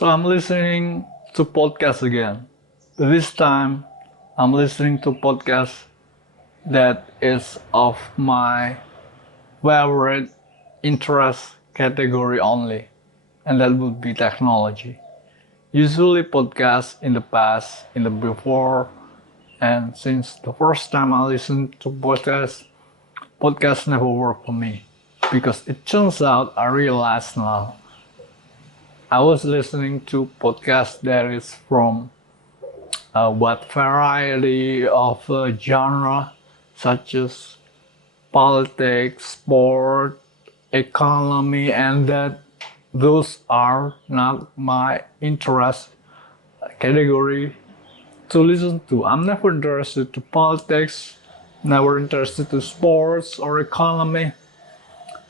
So I'm listening to podcasts again. This time I'm listening to podcast that is of my favorite interest category only, and that would be technology. Usually podcasts in the past, in the before, and since the first time I listened to podcasts never worked for me. Because it turns out I realize now I was listening to podcasts that is from what variety of genre, such as politics, sport, economy, and that those are not my interest category to listen to. I'm never interested to politics, never interested to sports or economy.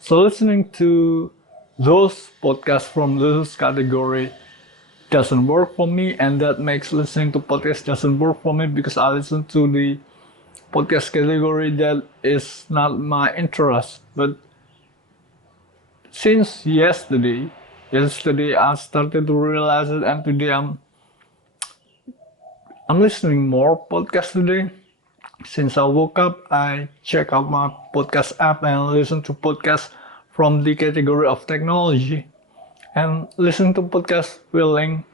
So listening to those podcasts from those category doesn't work for me, and that makes listening to podcasts doesn't work for me because I listen to the podcast category that is not my interest. But since yesterday I started to realize it, and today I'm listening more podcasts today. Since I woke up, I check out my podcast app and listen to podcasts from the category of technology, and listen to podcasts feeling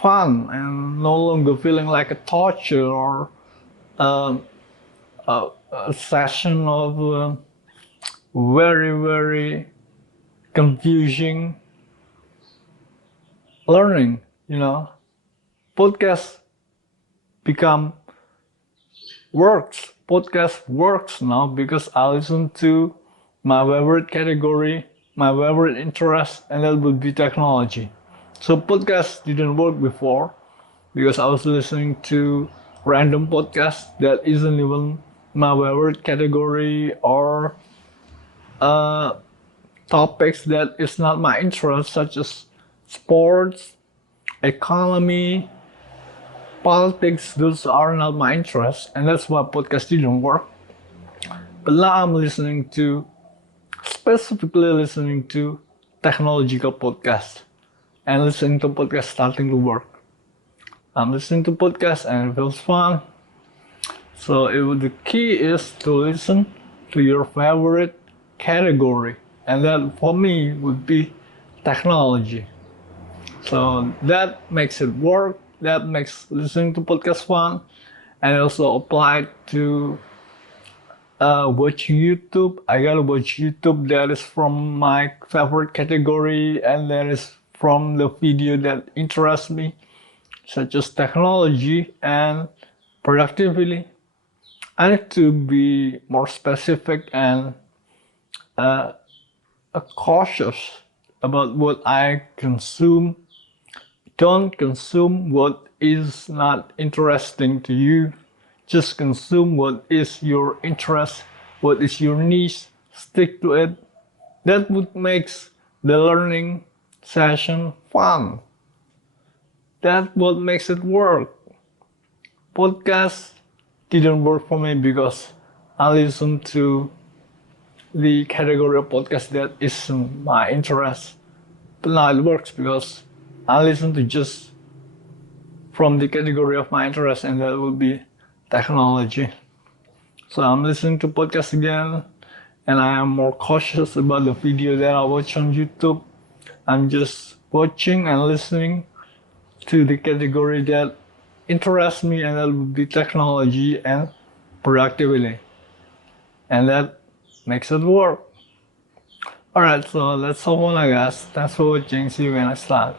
fun and no longer feeling like a torture or um, a session of very confusing learning. Podcasts become podcast works now because I listen to my favorite category, my favorite interest, and that would be technology. So podcasts didn't work before because I was listening to random podcasts that isn't even my favorite category or uh, topics that is not my interest, such as sports, economy, politics. Those are not my interests, and that's why podcasts didn't work. But now I'm specifically listening to technological podcasts, and listening to podcasts starting to work. I'm listening to podcasts and it feels fun. So the key is to listen to your favorite category, and that for me would be technology. So that makes it work. That makes listening to podcasts fun, and also apply to watching YouTube. I gotta watch YouTube that is from my favorite category and that is from the video that interests me, such as technology and productivity. I need to be more specific and cautious about what I consume. Don't consume what is not interesting to you. Just consume what is your interest, what is your niche. Stick to it. That would make the learning session fun. That's what makes it work. Podcasts didn't work for me because I listen to the category of podcast that isn't my interest. But now it works because I listen to just from the category of my interest, and that would be technology. So I'm listening to podcasts again, and I am more cautious about the video that I watch on YouTube. I'm just watching and listening to the category that interests me, and that would be technology and productivity. And that makes it work. Alright, so that's all I guess. Thanks for watching. See you when I start.